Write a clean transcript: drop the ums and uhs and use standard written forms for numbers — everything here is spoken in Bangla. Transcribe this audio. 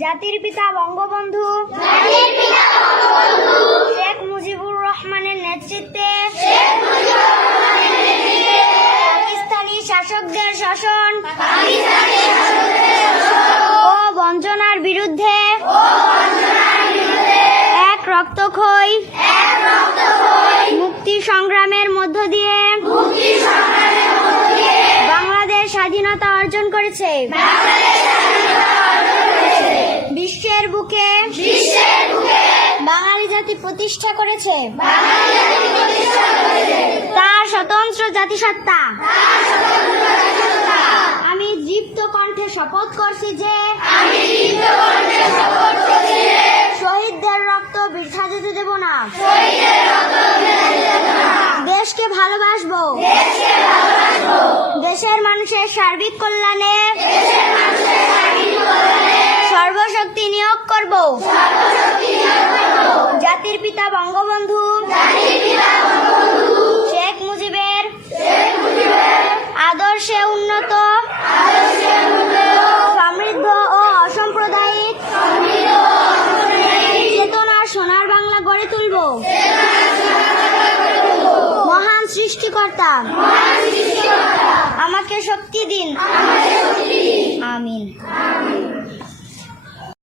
জাতির পিতা বঙ্গবন্ধু শেখ মুজিবুর রহমানের নেতৃত্বে পাকিস্তানি শাসকদের শাসন ও বঞ্চনার বিরুদ্ধে এক রক্তক্ষয়ী মুক্তি সংগ্রামের মধ্য দিয়ে বাংলাদেশ স্বাধীনতা অর্জন করেছে। বিশ্বের বুকে বাঙালি জাতি প্রতিষ্ঠা করেছে তার স্বতন্ত্র জাতিসত্তা। আমি দীপ্ত কণ্ঠে শপথ করছি যে শহীদদের রক্ত বৃথা যেতে দেব না। দেশকে ভালোবাসবো, দেশের মানুষের সার্বিক কল্যাণে সর্বশক্তি নিয়োগ করব। জাতির পিতা বঙ্গবন্ধু শেখ মুজিবের আদর্শে উন্নত, সমৃদ্ধ ও অসাম্প্রদায়িক চেতনার সোনার বাংলা গড়ে তুলব। মহান সৃষ্টিকর্তা আমাকে শক্তি দিন। আমিন।